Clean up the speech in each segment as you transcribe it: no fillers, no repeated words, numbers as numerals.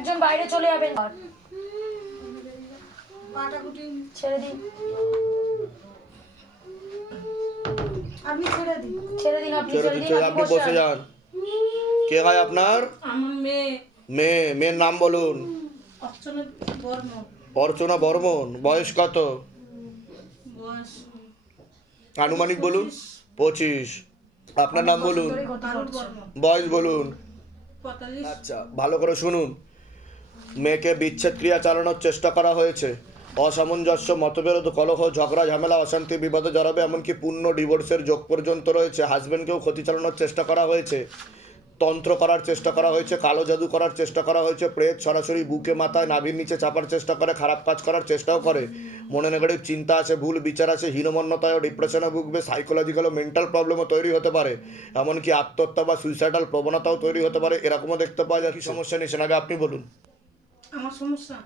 একজন বাইরে চলে যাবেন, ছেড়ে দিন, আপনি ছেড়ে দিন। ছেড়ে দিন, আপনি ছেড়ে ছেড়ে দিন, দিচ্ছে, আপনি বসে যান। কে হয় আপনার? আমার মেয়ে মেয়ের নাম বলুন। অর্চনা বর্মন। অর্চনা বর্মন। বয়স কত? বয়স আনুমানিক বলুন। 25। আপনার নাম বলুন। পারুল বর্মন। বয়স বলুন। 45। আচ্ছা, ভালো করে শুনুন। মেয়েকে বিচ্ছেদ ক্রিয়া চালানোর চেষ্টা করা হয়েছে। অসামঞ্জস্য, মতবিরোধ, কলহ, ঝগড়া, ঝামেলা, অশান্তি, বিপদে জড়াবে, এমনকি পূর্ণ ডিভোর্সের যোগ পর্যন্ত রয়েছে। হাজব্যান্ডকেও ক্ষতি চালানোর চেষ্টা করা হয়েছে, তন্ত্র করার চেষ্টা করা হয়েছে, কালো জাদু করার চেষ্টা করা হয়েছে। প্রেত সরাসরি বুকে মাথায় নাভির নিচে চাপার চেষ্টা করে, খারাপ কাজ করার চেষ্টাও করে। মনে নেগেটিভ চিন্তা আছে, ভুল বিচার আছে, হীনমন্যতায় ও ডিপ্রেশনে ভুগবে। সাইকোলজিক্যাল ও মেন্টাল প্রবলেমও তৈরি হতে পারে, এমনকি আত্মহত্যা বা সুইসাইডাল প্রবণতাও তৈরি হতে পারে। এরকমও দেখতে পাওয়া যায়। কি সমস্যা নিয়েছেন আগে আপনি বলুন। আমার সমস্যা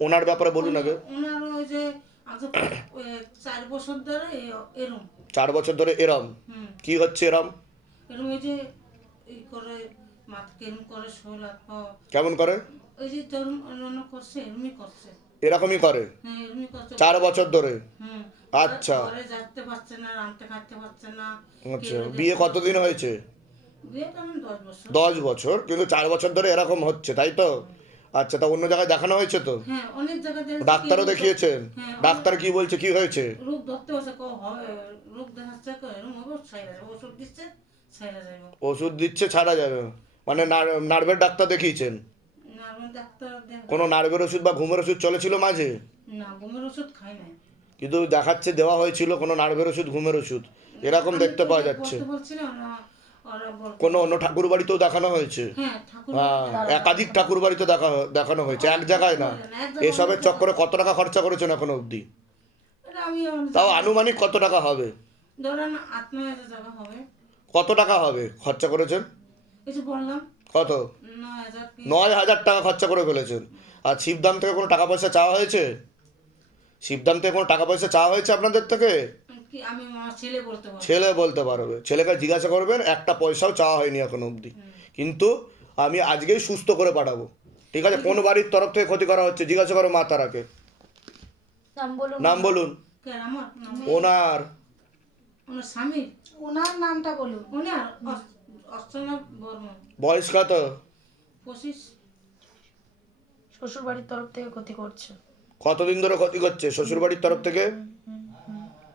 ওনার ব্যাপারে বলুন আগে। ওনার ওই যে আজ 4 বছর ধরে এরম 4 বছর ধরে এরম কি হচ্ছে? এরম এরম ওই যে এই করে মাথা কেরম করে শরীর হাত পা কেমন করে? ওই যে যেরম অন্য করছে এরমই করছে। এরকমই করে হ্যাঁ এরমই করছে 4 বছর ধরে? হুম। আচ্ছা ঘরে যাইতে পারছে না, রাঁধতে খাইতে পারছে না। আচ্ছা, বিয়ে কতদিন হয়েছে? বিয়ে তো আমার 10 বছর। 10 বছর, কিন্তু 4 বছর ধরে এরকম হচ্ছে, তাই তো? আচ্ছা, তা অন্য জায়গায় দেখানো হয়েছে তো? হ্যাঁ অনেক জায়গায় দেখেছি। ডাক্তারও দেখিয়েছেন? হ্যাঁ, ডাক্তার কি বলছে, কি হয়েছে? রোগ ধরতে বসে রোগ দেখাচ্ছে এরকম হবে ছাইরা যাবে, ওষুধ দিচ্ছে ছাইরা যাবে। ওষুধ দিচ্ছে, ছাড়া যাবে? মানে নার্ভের ডাক্তার দেখিয়েছেন? না আমি ডাক্তার কোনো নার্ভের ওষুধ বা ঘুমের ওষুধ চলেছিল মাঝে? না ঘুমের ওষুধ খাই নাই। কিন্তু দেখাচ্ছে দেওয়া হয়েছিল কোনো নার্ভের ওষুধ, ঘুমের ওষুধ, এরকম দেখতে পাওয়া যাচ্ছে। বলছিল না ওরা কোনো অন্য ঠাকুর বাড়িতেও দেখানো হয়েছে? হ্যাঁ ঠাকুর হ্যাঁ, একাধিক ঠাকুর বাড়িতে দেখানো হয়েছে, এক জায়গায় না। এসবের চক্করে কত টাকা খরচা করেছেন এখনো অবধি? এটা আমি তাও আনুমানিক কত টাকা হবে? ধরেন 8-9 টাকা হবে। কত টাকা হবে খরচা করেছেন? কিছু বললাম কত? 9,000 কি 9,000 টাকা খরচা করে ফেলেছেন। আর শিবধাম থেকে কোনো টাকা পয়সা চাওয়া হয়েছে? শিবধাম থেকে কোনো টাকা পয়সা চাওয়া হয়েছে আপনাদের থেকে? কি আমি আমার ছেলে বলতে পারবো। ছেলে বলতে পারবে, ছেলেকে জিজ্ঞাসা করবেন, একটা পয়সাও চাওয়া হয়নি এখনো অবধি। কিন্তু আমি আজকেই সুস্থ করে পাঠাবো, ঠিক আছে? কোন বাড়ির তরফ থেকে ক্ষতি করা হচ্ছে জিজ্ঞাসা করো মা তারাকে। নাম বলুন। নাম বলুন। কে আমার নাম ওনার ওনার স্বামী, ওনার নামটা বলুন। ওনার অর্চনা বর্মন। বয়স কত? 25। শ্বশুর বাড়ির তরফ থেকে ক্ষতি করছে, কতদিন ধরে ক্ষতি করছে শ্বশুর বাড়ির তরফ থেকে?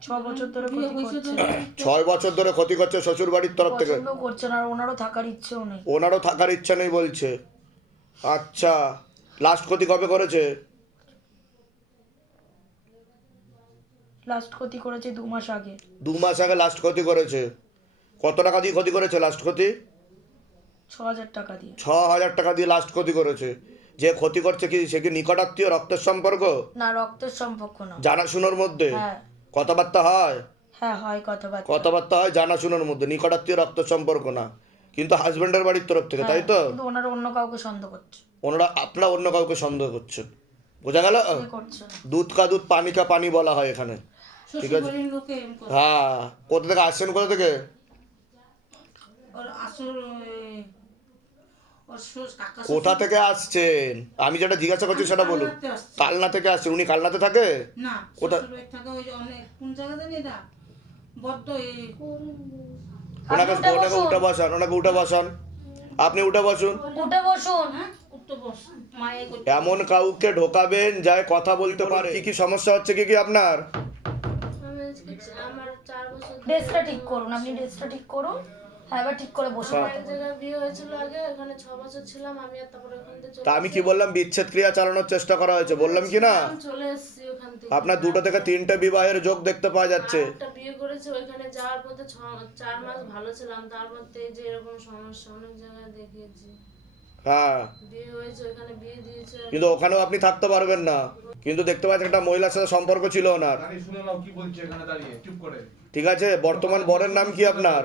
6 বছর ধরে বিয়ে ক্ষতি হয়েছে করছে, 6 বছর ধরে ক্ষতি করছে শ্বশুর বাড়ির তরফ থেকে। পছন্দ করছে না, আর ওনারও থাকার ইচ্ছেও নেই। ওনারও থাকার ইচ্ছা নেই বলছে। আচ্ছা, লাস্ট ক্ষতি কবে করেছে? লাস্ট ক্ষতি করেছে 2 মাস আগে। 2 মাস আগে লাস্ট ক্ষতি করেছে। কত টাকা দিয়ে ক্ষতি করেছে লাস্ট ক্ষতি? 6,000 টাকা দিয়ে। 6,000 টাকা দিয়ে লাস্ট ক্ষতি করেছে। যে ক্ষতি করছে কি সে কি নিকটাত্মীয়, রক্তের সম্পর্ক? না, রক্তের সম্পর্ক না। জানাশোনার মধ্যে? হ্যাঁ কথাবার্তা হয়? হ্যাঁ হয় কথাবার্তা। কথাবার্তা হয় জানাশোনার মধ্যে, নিকটাত্মীয় রক্তের সম্পর্ক না। কিন্তু হাজবেন্ডের বাড়ির তরফ থেকে, তাই তো? কিন্তু ওনারা অন্য কাউকে সন্দেহ করছে। ওনারা আপনারা অন্য কাউকে সন্দেহ করছেন, বোঝা গেল? কে করছে না? দুধ কা দুধ পানি কা পানি বলা হয় এখানে, ঠিক শ্বশুর আছে? বাড়ির লোকে এরম করে। হ্যাঁ, কোথা থেকে আসছেন, কোথা থেকে? ওর আসল ওর কাকা কোথা থেকে আসছেন আমি যেটা জিজ্ঞাসা করছি সেটা বলুন। কালনাতে আসছে। কালনা থেকে আসছেন। উনি কালনাতে থাকে? না কোথা- শ্বশুর বাড়ি থাকে ওই যে অনেক কোন জায়গা জানি এটা বড্ড এই ওনাকে আপনি উঠে বসুন। উঠে বসান, ওনাকে উঠে বসান, আপনি উঠে বসুন। উঠে বসুন। হ্যাঁ উত্তর বস মায়ে করতে এমন কাউকে ঢোকাবেন যায় কথা বলতে পারে। কি কি সমস্যা হচ্ছে, কি কি আপনার? আমার 4 বছর ড্রেসটা ঠিক করুন, আপনি ড্রেসটা ঠিক করুন। হ্যাঁ, এবার ঠিক করে বসুন। এক জায়গায় বিয়ে হয়েছিল আগে, এখানে 6 বছর ছিলাম আমি, আর তারপরে ওখান থেকে তা আমি কি বললাম বিচ্ছেদ ক্রিয়া চালানোর চেষ্টা করা হয়েছে, বললাম কি না? চলে এসেছি ওখান থেকে। আপনার 2 থেকে 3টে বিবাহের যোগ দেখতে পাওয়া যাচ্ছে। একটা বিয়ে করেছি, ওইখানে যাওয়ার পথে 4 মাস ভালো ছিলাম, তারপর থেকে যে এরকম সমস্যা অনেক জায়গায় দেখিয়েছি। হ্যাঁ, বিয়ে হয়েছে, ওখানে বিয়ে দিয়েছে। কিন্তু ওখানেও আপনি থাকতে পারবেন না। কিন্তু দেখতে পাচ্ছেন একটা মহিলার সাথে সম্পর্ক ছিল ওনার, আরে শুনে নাও কি বলছে এখানে দাঁড়িয়ে চুপ করে। ঠিক আছে? বর্তমান বরের নাম কি আপনার?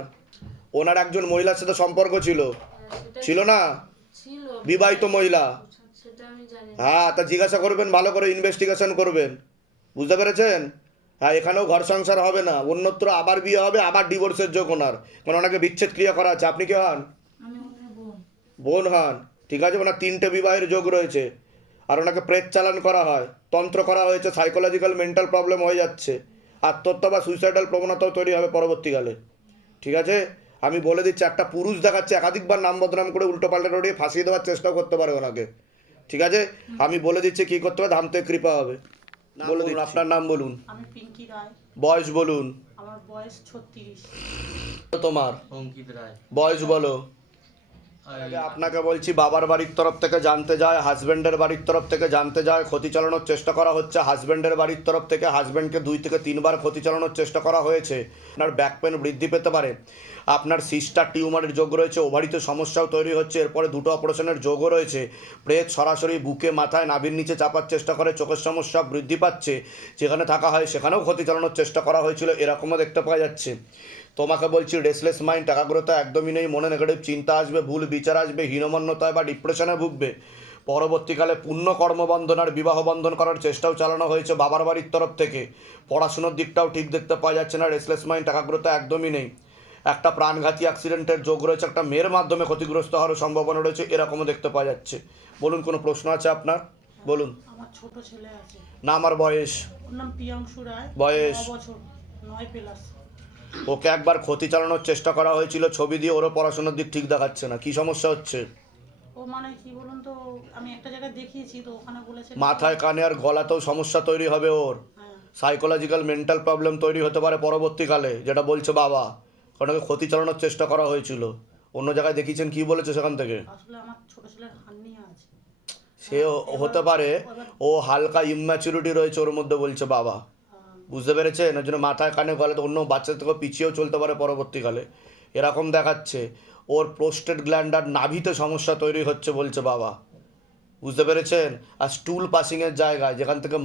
ওনার একজন মহিলার সাথে সম্পর্ক ছিল, সেটা ছিল না? ছিল, বিবাহিত মহিলা। সেটা আমি জানি না। হ্যাঁ, তা জিজ্ঞাসা করবেন, ভালো করে ইনভেস্টিগেশন করবেন, বুঝতে পেরেছেন? হ্যাঁ, এখানেও ঘর সংসার হবে না, অন্যত্র আবার বিয়ে হবে, আবার ডিভোর্সের যোগ ওনার, কারণ ওনাকে বিচ্ছেদ ক্রিয়া করা আছে। আপনি কি হন? আমি ওনার বোন। বোন হন, ঠিক আছে, ওনার 3টে বিবাহের যোগ রয়েছে, আর ওনাকে প্রেত চালান করা হয়, তন্ত্র করা হয়েছে, সাইকোলজিক্যাল মেন্টাল প্রবলেম হয়ে যাচ্ছে, আত্মহত্যা বা সুইসাইডাল প্রবণতাও তৈরি হবে পরবর্তীকালে। ঠিক আছে, আমি বলে দিচ্ছি, একটা পুরুষ দেখাচ্ছে একাধিকবার নাম বদনাম করে উল্টো পাল্টা রড়িয়ে ফাঁসিয়ে দেওয়ার চেষ্টাও করতে পারে ওনাকে। ঠিক আছে, আমি বলে দিচ্ছি কী করতে হবে, ধাম থেকে কৃপা হবে। বলে দিন, আপনার নাম বলুন, আমি পিঙ্কি রায়, বয়স বলুন, আমার বয়স 36। তোমার অঙ্কিত রায়। বয়স বলো। আগে আপনাকে বলছি, বাবার বাড়ির তরফ থেকে জানতে যায়, হাজব্যান্ডের বাড়ির তরফ থেকে জানতে যায়, ক্ষতি চালানোর চেষ্টা করা হচ্ছে। হাজব্যান্ডের বাড়ির তরফ থেকে হাজব্যান্ডকে 2 থেকে 3 বার ক্ষতি চালানোর চেষ্টা করা হয়েছে। আপনার ব্যাক পেন বৃদ্ধি পেতে পারে, আপনার সিস্টার টিউমারের যোগ রয়েছে, ওভারিতে সমস্যাও তৈরি হচ্ছে, এরপরে 2টো অপারেশনের যোগও রয়েছে। প্রেত সরাসরি বুকে, মাথায়, নাভির নিচে চাপার চেষ্টা করে, চোখের সমস্যা বৃদ্ধি পাচ্ছে, যেখানে থাকা হয় সেখানেও ক্ষতি চালানোর চেষ্টা করা হয়েছিল, এরকমও দেখতে পাওয়া যাচ্ছে। তোমাকে বলছি, রেসলেস মাইন্ড, একাগ্রতা একদমই নেই, মনে নেগেটিভ চিন্তা আসবে, ভুল বিচার আসবে, হীনমন্যতায় বা ডিপ্রেশনে ভুগবে। পরবর্তীকালে পুণ্য কর্মবন্ধন আর বিবাহ বন্ধন করার চেষ্টাও চালানো হয়েছে বাবার বাড়ির তরফ থেকে। পড়াশুনোর দিকটাও ঠিক দেখতে পাওয়া যাচ্ছে না, রেসলেস মাইন্ড, একাগ্রতা একদমই নেই। একটা প্রাণঘাতী অ্যাক্সিডেন্টের যোগ রয়েছে, একটা মেয়ের মাধ্যমে ক্ষতিগ্রস্ত হওয়ার সম্ভাবনা রয়েছে, এরকমও দেখতে পাওয়া যাচ্ছে। বলুন, কোনো প্রশ্ন আছে আপনার? বলুন। আমার ছোট ছেলে আছে, না, আমার বয়স। ওর নাম প্রিয়াংশু রায়, বয়স? 9 বছর, 9+। ওকে একবার ক্ষতি চালানোর চেষ্টা করা হয়েছিল ছবি দিয়ে, ওরও পড়াশোনার দিক ঠিক দেখাচ্ছে না। কি সমস্যা হচ্ছে? ও মানে কি বলুন তো, আমি একটা জায়গায় দেখিয়েছি তো, ওখানে বলেছে মাথায়, কানে আর গলাতেও সমস্যা তৈরি হবে ওর। হ্যাঁ, সাইকোলজিক্যাল মেন্টাল প্রবলেম তৈরি হতে পারে পরবর্তীকালে, যেটা বলছে বাবা। কারণ ওকে ক্ষতি চালানোর চেষ্টা করা হয়েছিল। অন্য জায়গায় দেখিয়েছেন, কি বলেছে সেখান থেকে? আসলে আমার ছোট ছেলের হার্নিয়া আছে। সে হতে পারে ও হালকা ইম্যাচুরিটি রয়েছে ওর মধ্যে, বলছে বাবা। বুঝতে পেরেছেন? ওর জন্য মাথায়, কানে, গলাতে অন্য বাচ্চা থেকে পিছিয়েও চলতে পারে পরবর্তীকালে, এরকম দেখাচ্ছে। ওর প্রোস্টেট গ্ল্যান্ড আর নাভিতে সমস্যা তৈরি হচ্ছে, বলছে বাবা। বুঝতে পেরেছেন? আর স্টুল পাসিংয়ের জায়গায়, যেখান থেকে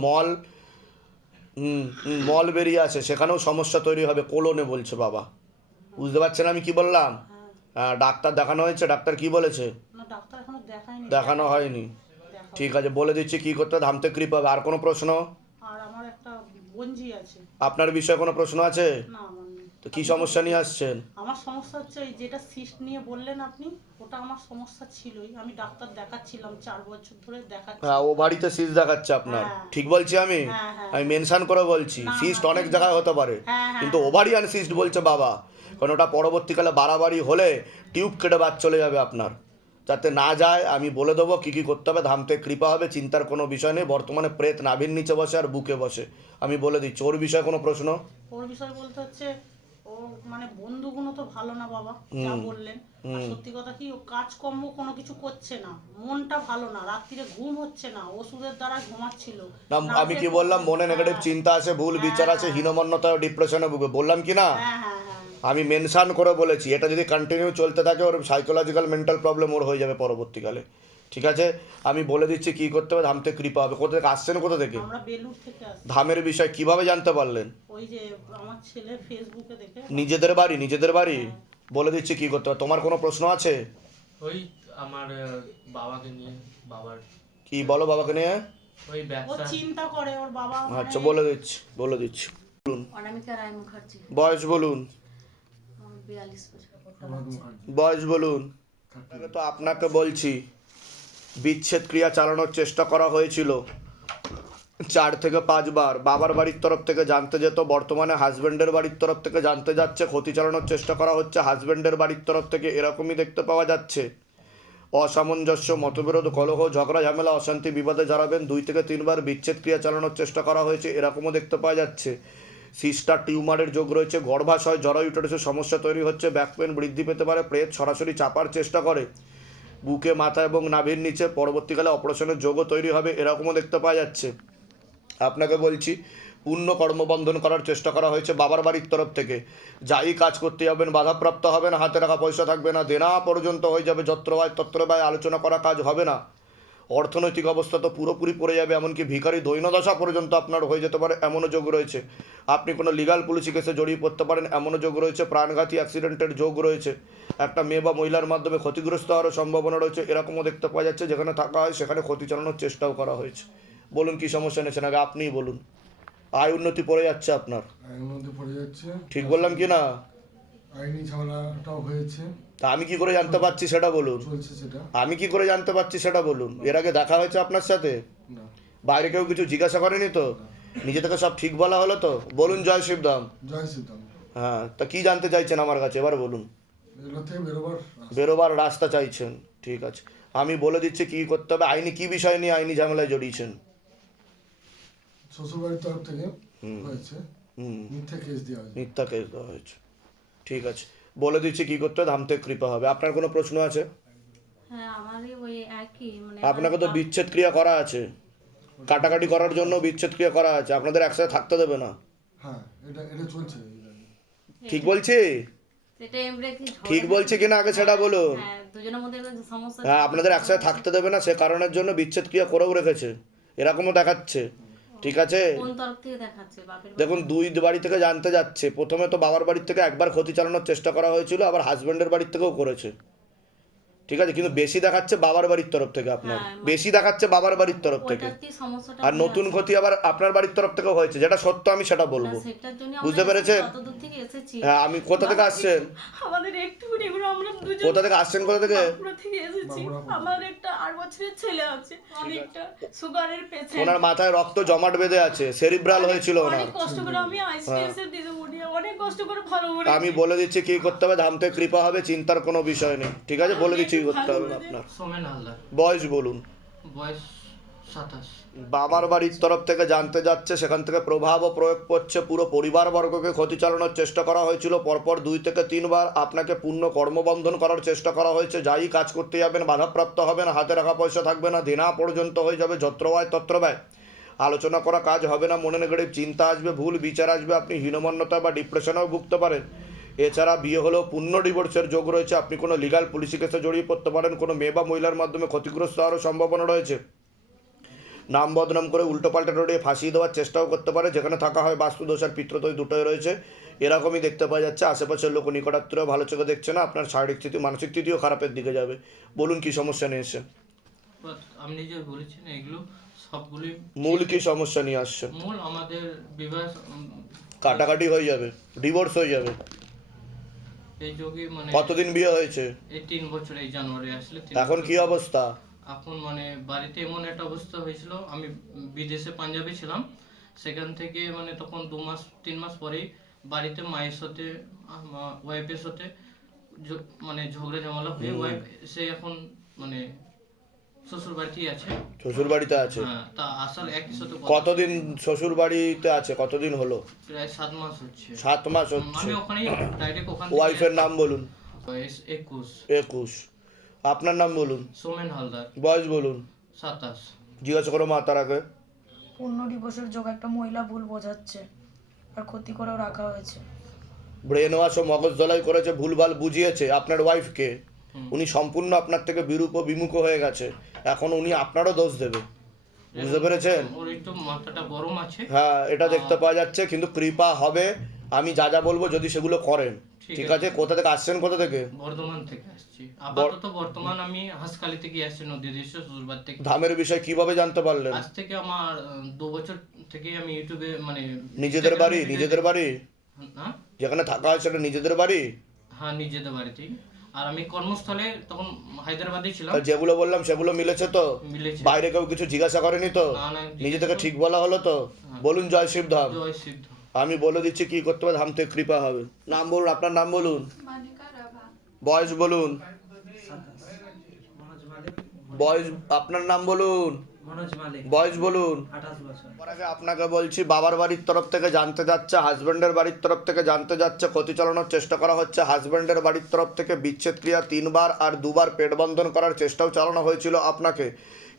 মল বেরিয়ে আসে, সেখানেও সমস্যা তৈরি হবে কোলনে, বলছে বাবা। বুঝতে পারছেন আমি কি বললাম? ডাক্তার দেখানো হয়েছে? ডাক্তার কি বলেছে? না, ডাক্তার এখনো দেখায়নি। দেখানো হয়নি? দেখাবো। ঠিক আছে, বলে দিচ্ছি কী করতে হবে, ধামতে কৃপা হবে। আর কোনো প্রশ্ন? আর আমার একটা বোনঝি আছে। আপনার বিষয়ে কোনো প্রশ্ন আছে? না, আমার নেই। তো কী সমস্যা নিয়ে আসছেন? আমার সমস্যা হচ্ছে ওই যেটা সিস্ট নিয়ে বললেন আপনি, ওটা আমার সমস্যা ছিলই। আমি ডাক্তার দেখাচ্ছিলাম, 4 বছর ধরে দেখাচ্ছি। হ্যাঁ, ও বাড়িতে সিস্ট দেখাচ্ছে আপনার। হ্যাঁ। ঠিক বলছি আমি? হ্যাঁ, হ্যাঁ। আমি মেনশন করে বলছি, না, সিস্ট না, অনেক ঠিক জায়গায় হতে পারে, হ্যাঁ, হ্যাঁ, কিন্তু ওভারিয়ান সিস্ট বলছে বাবা। কারণ ওটা পরবর্তীকালে বাড়াবাড়ি হলে টিউব কেটে বাদ চলে যাবে আপনার। যাতে না যায় আমি বলে দেবো কী কী করতে হবে, ধামতে কৃপা হবে, চিন্তার কোনো বিষয় নেই। বর্তমানে প্রেত নাভির নিচে বসে আর বুকে বসে, আমি বলে দিচ্ছি। ওর বিষয়ে কোনো প্রশ্ন? ওর বিষয় বলতে হচ্ছে, ও মানে বন্ধুগুলো তো ভালো না বাবা, যা বললেন। আর সত্যি কথা কি, ও কাজকর্ম কোনো কিছু করছে না, মনটা ভালো না, রাত্রিরে ঘুম হচ্ছে না, ওষুধের দ্বারা ঘুমাচ্ছিল না, আমি কি বললাম? মনে নেগেটিভ চিন্তা আছে, ভুল বিচার আছে, হীনমন্যতা ও ডিপ্রেশনে ভুগে, বললাম কি না? হ্যাঁ, হ্যাঁ, হ্যাঁ। আমি মেনশন করে বলেছি, এটা যদি কন্টিনিউ চলতে থাকে, ওর সাইকোলজিক্যাল মেন্টাল প্রবলেম ওর হয়ে যাবে পরবর্তীকালে। ঠিক আছে, আমি বলে দিচ্ছি কী করতে হবে, ধামতে কৃপা হবে। কোথা থেকে আসছেন, কোথা থেকে? আমরা বেলুর থেকে আসি। ধামের বিষয় কিভাবে জানতে পারলেন? ওই যে আমার ছেলে ফেসবুকে দেখে। নিজেদের বাড়ি? নিজেদের বাড়ি? বলে দিচ্ছি কী করতে হবে। তোমার কোনো প্রশ্ন আছে? ওই আমার বাবাকে নিয়ে, বাবার কি বলো বাবাকে নিয়ে? ওই ও ব্যবসা। চিন্তা করে ওর বাবা। আচ্ছা, বলে দিচ্ছি, বলে দিচ্ছি। বলুন, অনামিকা রায় মুখার্জি, বয়স বলুন। আমার 42 বছর। বয়স বলুন। তো আপনাকে বলছি, বিচ্ছেদ ক্রিয়া চালানোর চেষ্টা করা হয়েছিল 4 থেকে 5 বার। বাবার বাড়ির তরফ থেকে জানতে যেত, বর্তমানে হাজব্যান্ডের বাড়ির তরফ থেকে জানতে যাচ্ছে। ক্ষতি চালানোর চেষ্টা করা হচ্ছে হাজব্যান্ডের বাড়ির তরফ থেকে, এরকমই দেখতে পাওয়া যাচ্ছে। অসামঞ্জস্য, মতবিরোধ, কলহ, ঝগড়া, ঝামেলা, অশান্তি, বিবাদে জড়াবেন। 2 থেকে 3 বার বিচ্ছেদ ক্রিয়া চালানোর চেষ্টা করা হয়েছে, এরকমও দেখতে পাওয়া যাচ্ছে। সিস্টার টিউমারের যোগ রয়েছে, গর্ভাশয়, জরায়ুটারে সমস্যা তৈরি হচ্ছে, ব্যাক পেন বৃদ্ধি পেতে পারে, প্রেত সরাসরি চাপার চেষ্টা করে বুকে, মাথা এবং নাভির নিচে, পরবর্তীকালে অপারেশনের যোগও তৈরি হবে, এরকমও দেখতে পাওয়া যাচ্ছে। আপনাকে বলছি, পূর্ণ কর্মবন্ধন করার চেষ্টা করা হয়েছে বাবার বাড়ির তরফ থেকে। যাই কাজ করতে যাবেন বাধাপ্রাপ্ত হবে না, হাতে টাকা পয়সা থাকবে না, দেনা পর্যন্ত হয়ে যাবে, যত্রবায় তত্রবায় আলোচনা করা কাজ হবে না। অর্থনৈতিক অবস্থা তো পুরোপুরি পড়ে যাবে, এমনকি ভিখারি দৈনদশা পর্যন্ত আপনার হয়ে যেতে পারে, এমনও যোগ রয়েছে। আপনি কোনো লিগাল পুলিশি কেসে জড়িয়ে পড়তে পারেন, এমনও যোগ রয়েছে। প্রাণঘাতী অ্যাক্সিডেন্টের যোগ রয়েছে, একটা মেয়ে বা মহিলার মাধ্যমে ক্ষতিগ্রস্ত হওয়ারও সম্ভাবনা রয়েছে, এরকমও দেখতে পাওয়া যাচ্ছে। যেখানে থাকা হয় সেখানে ক্ষতি চালানোর চেষ্টাও করা হয়েছে। বলুন, কী সমস্যা নিয়েছেন? আগে আপনিই বলুন। আয় উন্নতি পড়ে যাচ্ছে আপনার, আয়ের মধ্যে পড়ে যাচ্ছে। ঠিক বললাম কি না? আইনি ঝামেলাটাও হয়েছে, তা আমি কি করে জানতে পারছি সেটা বলুন। চলছে সেটা। আমি কি করে জানতে পারছি সেটা বলুন। এর আগে দেখা হয়েছে আপনার সাথে? না, বাইরে কেউ কিছু জিজ্ঞাসা করেনি তো? নিজে থেকে সব ঠিক বলা হলো তো? বলুন জয় শিবধাম। জয় শ্রীরাম। হ্যাঁ, তা কি জানতে চাইছেন আমার কাছে এবার বলুন। এগুলো থেকে বেরোবার রাস্তা। বেরোবার রাস্তা চাইছেন, ঠিক আছে। আমি বলে দিচ্ছি কি করতে হবে। আইনি কি বিষয় নিয়ে আইনি ঝামেলায় জড়িয়েছেন? শ্বশুরবাড়ির তরফ থেকে হয়েছে, হুম, মিথ্যে কেস দেওয়া হয়েছে। মিথ্যা কেস দেওয়া হয়েছে, ঠিক আছে। বলে দিচ্ছি কি করতে হবে, ধাম থেকে কৃপা হবে। আপনার কোনো প্রশ্ন আছে? হ্যাঁ আমারই ওই একই মানে আপনাকে তো বিচ্ছেদ ক্রিয়া করা আছে, কাটাকাটি করার জন্য বিচ্ছেদ ক্রিয়া করা আছে। আপনাদের একসাথে থাকতে দেবে না। হ্যাঁ, এটা এটা চলছে। ঠিক বলছি? সেটা এমনি কি ঝগড়া- ঠিক বলছি কিনা আগে সেটা বলুন। হ্যাঁ দুজনের মধ্যে একটা সমস্যা হ্যাঁ, আপনাদের একসাথে থাকতে দেবে না, সে কারণের জন্য বিচ্ছেদ ক্রিয়া করেও রেখেছে, এরকমও দেখাচ্ছে, ঠিক আছে। কোন তরফ থেকে দেখাচ্ছে বাপের বাড়ি? দেখুন, দুই বাড়ি থেকে জানতে যাচ্ছে। প্রথমে তো বাবার বাড়ির থেকে একবার ক্ষতি চালানোর চেষ্টা করা হয়েছিল, আবার হাজব্যান্ডের বাড়ির থেকেও করেছে, ঠিক আছে। কিন্তু বেশি দেখাচ্ছে বাবার বাড়ির তরফ থেকে আপনার, হ্যাঁ, বেশি দেখাচ্ছে বাবার বাড়ির তরফ থেকে। ওটাতেই সমস্যাটা আর নতুন হয়ে আছে। ক্ষতি আবার আপনার বাড়ির তরফ থেকেও হয়েছে, যেটা সত্য আমি সেটা বলবো। না, সেটার জন্য বুঝতে আমরা পেরেছেন? কত দূর থেকে এসেছি। হ্যাঁ, আমি কোথা থেকে আসছেন? আমাদের একটুখানি এগুলো আমরা দুজন কোথা থেকে আসছেন? কোথা থেকে? বাঁকুড়া থেকে এসেছি। আমার একটা 8 বছরের ছেলে আছে, অনেকটা সুগারের পেশেন্ট। ওনার মাথায় রক্ত জমাট বেঁধে আছে, সেরিব্রাল হয়েছিল ওনার। অনেক কষ্ট করে আমি আইসিএস এর দিতে বলি, অনেক কষ্ট করে ভালো করে আমি বলে দিচ্ছি কি করতে হবে, ধাম থেকে কৃপা হবে, চিন্তার কোনো বিষয় নেই, ঠিক আছে। বলে দিচ্ছি কি করতে হবে আপনার। সোমেন হালদার, বয়স বলুন। বয়স 27। বাবার বাড়ির তরফ থেকে জানতে যাচ্ছে, সেখান থেকে প্রভাব ও প্রয়োগ করছে, পুরো পরিবারবর্গকে ক্ষতি চালানোর চেষ্টা করা হয়েছিল পরপর 2 থেকে 3 বার। আপনাকে পূর্ণ কর্মবন্ধন করার চেষ্টা করা হয়েছে। যাই কাজ করতে যাবেন বাধাপ্রাপ্ত হবেন, হাতে রাখা পয়সা থাকবে না, দেনা পর্যন্ত হয়ে যাবে, যত্র ব্যয় তত্র ব্যয়। আলোচনা করা কাজ হবে না, মনে নেগেটিভ চিন্তা আসবে, ভুল বিচার আসবে, আপনি হীনমন্যতা বা ডিপ্রেশনেও ভুগতে পারেন। এছাড়া বিয়ে হলেও পূর্ণ ডিভোর্সের যোগ রয়েছে। আপনি কোনো লিগাল পুলিশি কেসে জড়িয়ে পড়তে পারেন, কোনো মেয়ে বা মহিলার মাধ্যমে ক্ষতিগ্রস্ত হওয়ারও সম্ভাবনা রয়েছে। নাম বদনাম করে উল্টোপাল্টা রড়িয়ে ফাঁসিয়ে দেওয়ার চেষ্টাও করতে পারে। যেখানে থাকা হয় বাস্তুদোষ আর পিতৃদোষ দুটোই রয়েছে, এরকমই দেখতে পাওয়া যাচ্ছে। আশেপাশের লোক নিকটাত্মীয় ভালো চোখে দেখছে না, আপনার শারীরিক স্থিতি মানসিক স্থিতিও খারাপের দিকে যাবে। বলুন কি সমস্যা নিয়ে এসছেন? But আপনি যে বলেছেন এগুলো সবগুলি মূল কি সমস্যা নিয়ে আসছেন? মূল আমাদের বিবাহ কাটাকাটি হয়ে যাবে, ডিভোর্স হয়ে যাবে। এই যোগে মানে কতদিন বিয়ে হয়েছে? এই 3 বছর, এই জানুয়ারি আসলে 3 এখন বছর। কি অবস্থা? এখন মানে বাড়িতে এমন একটা অবস্থা হয়েছিল, আমি বিদেশে পাঞ্জাবে ছিলাম, সেখান থেকে মানে তখন 2 মাস 3 মাস পরেই বাড়িতে মায়ের সাথে ওয়াইফের সাথে মানে ঝগড়া ঝামেলা হয়ে ওয়াইফ সে এখন মানে শ্বশুর বাড়িতেই আছে। শ্বশুর বাড়িতে আছে? হ্যাঁ, তা আসার একই সাথে কতদিন শ্বশুর বাড়িতে আছে? কতদিন হলো? প্রায় 7 মাস হচ্ছে। 7 মাস হচ্ছে। আমি ওখানেই ডাইরেক্ট ওখান ওয়াইফের নাম বলুন। বয়স 21। 21। আপনার নাম বলুন। সোমেন হালদার, বয়স বলুন। 27। জিজ্ঞাসা করো মা তার আগে। পূর্ণ ডিভোর্সের যোগ একটা মহিলা ভুল বোঝাচ্ছে আর ক্ষতি করেও রাখা হয়েছে। ব্রেন ওয়াশ ও মগজ ধলাই করেছে, ভুলভাল বুঝিয়েছে আপনার ওয়াইফকে। উনি সম্পূর্ণ আপনার থেকে বিরূপ ও বিমুখ হয়ে গেছে, এখন উনি আপনারও দোষ দেবে। বুঝতে পেরেছেন? ওর একটু মাথাটা গরম আছে। হ্যাঁ, এটা দেখতে পাওয়া যাচ্ছে, কিন্তু কৃপা হবে আমি যা যা বলবো যদি সেগুলো করেন, ঠিক আছে। কোথা থেকে আসছেন? কোথা থেকে? বর্ধমান থেকে আসছি আপাতত। বর্তমান আমি হাসখালি থেকে আসছি, নদী দেশ শ্বশুরবাড়ি থেকে। ধামের বিষয় কিভাবে জানতে পারলেন? আজ থেকে আমার 2 বছর থেকে আমি ইউটিউবে মানে নিজেদের বাড়ি? নিজেদের বাড়ি হ্যাঁ, যেখানে থাকা হয় সেটা নিজেদের বাড়ি? হ্যাঁ নিজেদের বাড়িতেই। আর আমি কর্মস্থলে তখন হায়দ্রাবাদে ছিলাম। আর যেগুলো বললাম সেগুলো মিলেছে তো? মিলেছে। বাইরে কেউ কিছু জিজ্ঞাসা করেনি তো? না, না, নিজে থেকে ঠিক বলা হলো তো? বলুন জয় শিবধাম। জয় সিদ্ধ। আমি বলে দিচ্ছি কি করতে হবে, ধাম থেকে কৃপা হবে। নাম বলুন, আপনার নাম বলুন। বয়স বলুন। বয়স, আপনার নাম বলুন। বয়স বলুন। তার আগে আপনাকে বলছি, বাবার বাড়ির তরফ থেকে জানতে যাচ্ছে, হাজব্যান্ডের বাড়ির তরফ থেকে জানতে যাচ্ছে, ক্ষতি চালানোর চেষ্টা করা হচ্ছে। হাজব্যান্ডের বাড়ির তরফ থেকে বিচ্ছেদ ক্রিয়া 3 বার আর 2 বার পেট বন্ধন করার চেষ্টাও চালানো হয়েছিল আপনাকে।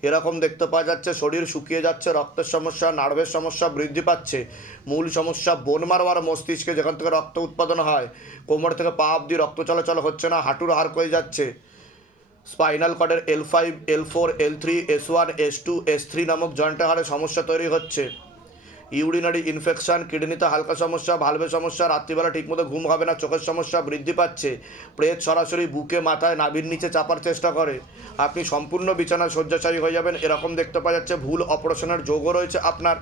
এরকম দেখতে পাওয়া যাচ্ছে, শরীর শুকিয়ে যাচ্ছে, রক্তের সমস্যা, নার্ভের সমস্যা বৃদ্ধি পাচ্ছে। মূল সমস্যা বোন মারো আর মস্তিষ্কে, যেখান থেকে রক্ত উৎপাদন হয়। কোমর থেকে পা অবধি রক্ত চলাচল হচ্ছে না, হাঁটুর হাড় হয়ে যাচ্ছে। Spinal কর্ডের L5, L4, L3, S1, S2, S3 নামক জয়েন্টের হাড়ে সমস্যা তৈরি হচ্ছে। ইউরিনারি ইনফেকশন, কিডনিতে হালকা সমস্যা, ভালভে সমস্যা, রাত্রিবেলা ঠিকমতো ঘুম হবে না, চোখের সমস্যা বৃদ্ধি পাচ্ছে। প্রেত সরাসরি বুকে, মাথায়, নাভির নিচে চাপার চেষ্টা করে। আপনি সম্পূর্ণ বিছানায় শয্যাশায়ী হয়ে যাবেন, এরকম দেখতে পাওয়া যাচ্ছে। ভুল অপারেশনের যোগও রয়েছে আপনার,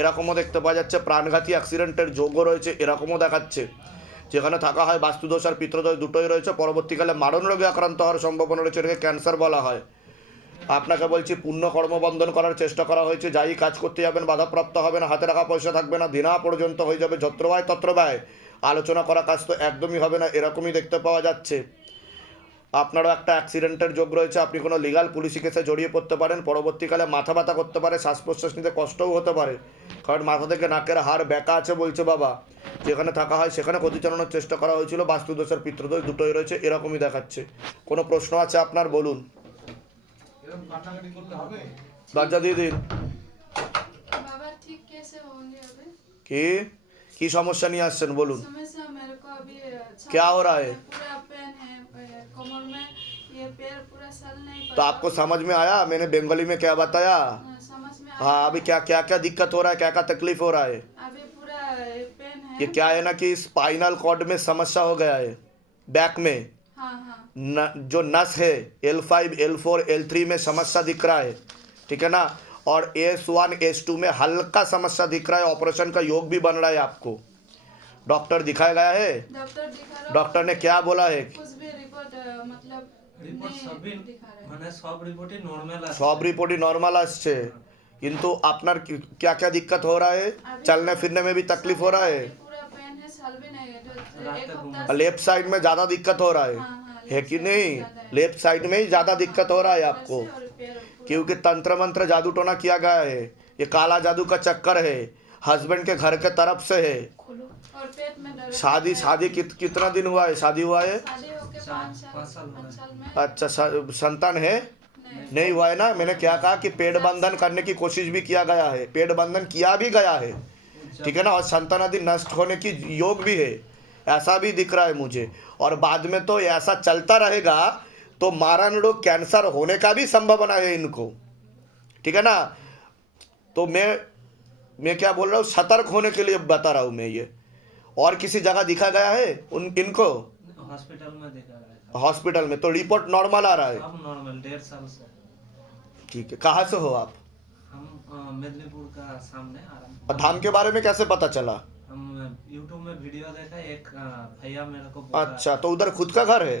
এরকমও দেখতে পাওয়া যাচ্ছে। প্রাণঘাতী অ্যাক্সিডেন্টের যোগও রয়েছে, এরকমও দেখাচ্ছে। যেখানে থাকা হয় বাস্তুদোষ আর পিতৃদোষ দুটোই রয়েছে, পরবর্তীকালে মারণ রোগে আক্রান্ত হওয়ার সম্ভাবনা রয়েছে, এটাকে ক্যান্সার বলা হয়। আপনাকে বলছি পুণ্য কর্মবন্ধন করার চেষ্টা করা হয়েছে, যাই কাজ করতে যাবেন বাধাপ্রাপ্ত হবে না, হাতে রাখা পয়সা থাকবে না, দিনা পর্যন্ত হয়ে যাবে যত্র ব্যয় তত্র ব্যয়, আলোচনা করা কাজ তো একদমই হবে না, এরকমই দেখতে পাওয়া যাচ্ছে। আপনারও একটা অ্যাক্সিডেন্টের যোগ রয়েছে, আপনি কোনো লিগাল পুলিশি কেসে জড়িয়ে পড়তে পারেন, পরবর্তীকালে মাথা ব্যথা করতে পারে, শ্বাস প্রশ্বাস নিতে কষ্টও হতে পারে, কারণ মাথা থেকে নাকের হাড় ব্যাকা আছে বলছে বাবা। যেখানে থাকা হয় সেখানে ক্ষতি চালানোর চেষ্টা করা হয়েছিল, বাস্তুদোষ আর পিতৃদোষ দুটোই রয়েছে, এরকমই দেখাচ্ছে। কোনো প্রশ্ন আছে আপনার, বলুন। এরকম কান্নাকাটি করতে হবে? দরজা দিয়ে দিন। बाबा ठीक कैसे होंगे अभी? কি সমস্যা নিয়ে আসছেন বলুন। समस्या मेरे को अभी क्या हो रहा है? पूरा पेन है कमर में, ये पैर पूरा चल नहीं तो पा आपको समझ में आया मैंने बंगाली में क्या बताया? समझ में हाँ, अभी क्या क्या क्या दिक्कत हो रहा है, क्या क्या तकलीफ हो रहा है? अभी पूरा पेन है। ये क्या है ना कि स्पाइनल कॉर्ड में समस्या हो गया है, बैक में हाँ हाँ जो नस है L5 L4 L3 में समस्या दिख रहा है, ठीक है ना, और S1 S2 में हल्का समस्या दिख रहा है, ऑपरेशन का योग भी बन रहा है आपको। डॉक्टर दिखाया गया है, डॉक्टर दिखा रहा डॉक्टर ने क्या बोला है? कुछ भी रिपोर्ट मतलब রিপোর্ট नहीं সবই दिखा रहा है। মানে সব রিপোর্টই নর্মাল আছে। सब रिपोर्ट नॉर्मल আসছে, কিন্তু আপনার क्या क्या दिक्कत हो रहा है? चलने फिरने में भी तकलीफ हो रहा है, अभी पूरा पेन है, चल भी नहीं है जो एक रात हफ्ता को लेफ्ट साइड में ज़्यादा दिक्कत हो रहा हाँ, है कि नहीं? लेफ्ट साइड में ही ज़्यादा दिक्कत हो रहा है आपको, और पैर क्योंकि तंत्र मंत्र जादू टोना किया गया है, ये काला जादू का चक्कर है, हस्बैंड के घर के तरफ से है। और पेट में दर्द। शादी कितना दिन हुआ है, शादी हुआ है? शादी होके 5 साल में अच्छा, संतान है? नहीं हुआ है ना। मैंने क्या कहा कि पेड़ बंधन करने की कोशिश भी किया गया है, पेड़ बंधन किया भी गया है, ठीक है ना, और संतान आदि नष्ट होने की योग भी है, ऐसा भी दिख रहा है मुझे। और बाद में तो ऐसा चलता रहेगा तो मारण रोग कैंसर होने का भी संभावना है इनको, ठीक है ना। तो मैं क्या बोल रहा हूँ, सतर्क होने के लिए बता रहा हूँ मैं ये। और किसी जगह दिखा गया है इनको? हॉस्पिटल में देखा गया था। हॉस्पिटल में तो रिपोर्ट नॉर्मल आ रहा है, सब नॉर्मल 1.5 साल से। ठीक है। कहाँ से हो आप? हम मेदिनीपुर का सामने आराम। और धाम के बारे में कैसे पता चला? हम यूट्यूब में वीडियो देखा, एक भैया मेरे को बोला। अच्छा, तो उधर खुद का घर है?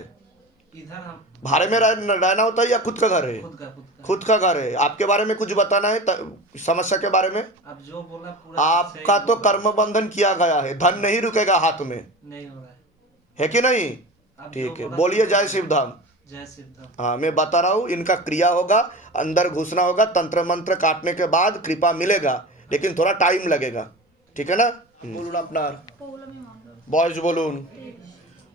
इधर हम भाड़े में रहना होता है या खुद का घर है? खुद का खुद का घर है। आपके बारे में कुछ बताना है समस्या के बारे में? अब जो बोला पूरा आपका सही तो बोला। कर्म बंधन किया गया है, धन नहीं रुकेगा हाथ में, नहीं हो रहा है कि नहीं? अब ठीक जो है, बोला बोलिए पूरा जय शिव धाम। जय शिव धाम। हाँ, मैं बता रहा हूँ, इनका क्रिया होगा, अंदर घुसना होगा, तंत्र मंत्र काटने के बाद कृपा मिलेगा, लेकिन थोड़ा टाइम लगेगा, ठीक है ना। বলুন আপনার বয়স বলুন।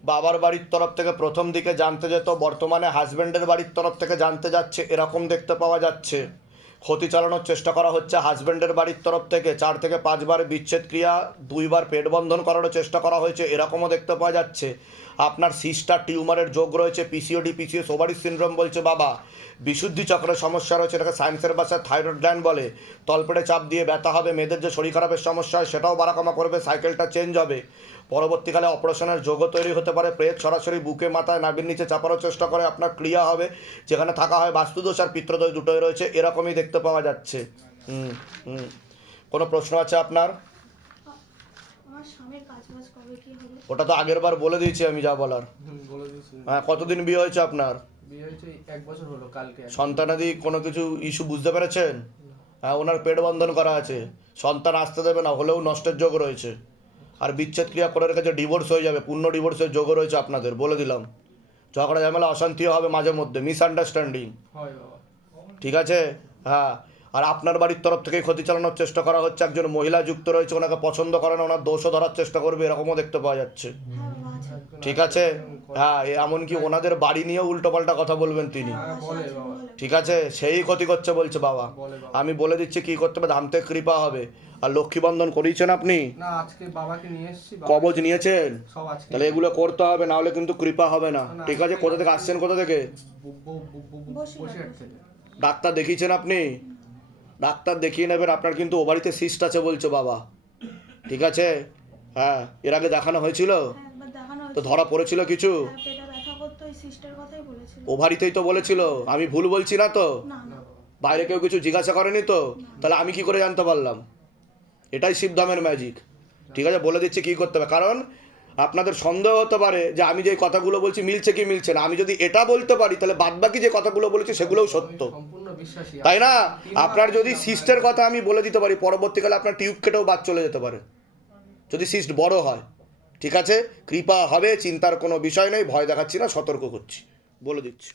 বাবার বাড়ির তরফ থেকে প্রথম দিকে জানতে যেত, বর্তমানে হাজব্যান্ডের বাড়ির তরফ থেকে জানতে যাচ্ছে, এরকম দেখতে পাওয়া যাচ্ছে। ক্ষতি চালানোর চেষ্টা করা হচ্ছে হাজব্যান্ডের বাড়ির তরফ থেকে, 4 থেকে 5 বার বিচ্ছেদ ক্রিয়া, 2 বার পেট বন্ধন করারও চেষ্টা করা হয়েছে, এরকমও দেখতে পাওয়া যাচ্ছে। আপনার সিস্টার টিউমারের যোগ রয়েছে, পিসিওডি পিসিএস ওভারি সিনড্রোম বলছে বাবা, বিশুদ্ধি চক্রের সমস্যা রয়েছে, এটাকে সায়েন্সের ভাষায় থাইরয়েড গ্ল্যান্ড বলে, তলপেটে চাপ দিয়ে ব্যথা হবে, মেয়েদের যে শরীর খারাপের সমস্যা হয় সেটাও বাড়াকমা করবে, সাইকেলটা চেঞ্জ হবে, পরবর্তীকালে অপারেশনের যোগও তৈরি হতে পারে, প্রেত সরাসরি বুকে মাথায় নাভির নিচে চাপারও চেষ্টা করে, আপনার ক্রিয়া হবে, যেখানে থাকা হয় বাস্তুদোষ আর পিতৃদোষ দুটোই রয়েছে, এরকমই দেখতে পাওয়া যাচ্ছে। কোনো প্রশ্ন আছে আপনার? আমার স্বামীর কাজ বাজ কবে কি হবে? ওটা তো আগের বার বলে দিয়েছি আমি যা বলার। বলে দিয়েছি। হ্যাঁ, কতদিন বিয়ে হয়েছে আপনার? বিয়ে হয়েছে 1 বছর হলো কালকে। সন্তানাদি কোনো কিছু ইস্যু বুঝতে পেরেছেন? হ্যাঁ, ওনার পেট বন্ধন করা আছে, সন্তান আসতে দেবে না, হলেও নষ্টের যোগ রয়েছে, আর বিচ্ছেদ ক্রিয়া করে রেখেছে, ডিভোর্স হয়ে যাবে, পূর্ণ ডিভোর্সের যোগও রয়েছে আপনাদের, বলে দিলাম। ঝগড়া ঝামেলা অশান্তিও হবে মাঝে মধ্যে, মিসআন্ডারস্ট্যান্ডিং, হয় বাবা। ঠিক আছে। হ্যাঁ, আর আপনার বাড়ির তরফ থেকেই ক্ষতি চালানোর চেষ্টা করা হচ্ছে, একজন মহিলা যুক্ত রয়েছে, ওনাকে পছন্দ করে না, ওনার দোষও ধরার চেষ্টা করবে, এরকমও দেখতে পাওয়া যাচ্ছে, ঠিক আছে। হ্যাঁ, এমনকি ওনাদের বাড়ি নিয়েও উল্টোপাল্টা কথা বলবেন তিনি, হ্যাঁ, বলে বাবা। ঠিক আছে। সেই ক্ষতি করছে বলছে বাবা, আমি বলে দিচ্ছি কি করতে হবে, ধাম থেকে কৃপা হবে। আর লক্ষ্মী বন্ধন করিয়েছেন আপনি? না, আজকে বাবাকে নিয়ে এসেছি। কবজ নিয়েছেন? সব আজকে। তাহলে এগুলো করতে হবে, না হলে কিন্তু কৃপা হবে না, ঠিক আছে। কোথা থেকে আসছেন, কোথা থেকে? বসিরহাট থেকে। ডাক্তার দেখিয়েছেন আপনি? ডাক্তার দেখিয়ে নেবেন, আপনার কিন্তু ওভারিতে সিস্ট আছে বলছে বাবা, ঠিক আছে। হ্যাঁ, এর আগে দেখানো হয়েছিল একবার দেখানো তো ধরা পড়েছিল কিছু? পেটে ব্যথা করতে ওই সিস্টার কথাই বলেছিল। ওভারিতেই তো বলেছিল, আমি ভুল বলছি না তো? না না বাইরে কেউ কিছু জিজ্ঞাসা করেনি তো? তাহলে আমি কি করে জানতে পারলাম? এটাই শিবধামের ম্যাজিক, ঠিক আছে। বলে দিচ্ছি কী করতে হবে, কারণ আপনাদের সন্দেহ হতে পারে যে আমি যে কথাগুলো বলছি মিলছে কি মিলছে না। আমি যদি এটা বলতে পারি তাহলে বাদবাকি যে কথাগুলো বলেছি সেগুলোও সত্য, সম্পূর্ণ বিশ্বাসী। তাই না? আপনার যদি সিস্টের কথা আমি বলে দিতে পারি, পরবর্তীকালে আপনার টিউব কেটেও বাদ চলে যেতে পারে যদি সিস্ট বড় হয়। ঠিক আছে, কৃপা হবে, চিন্তার কোনো বিষয় নেই, ভয় দেখাচ্ছি না, সতর্ক করছি, বলে দিচ্ছি।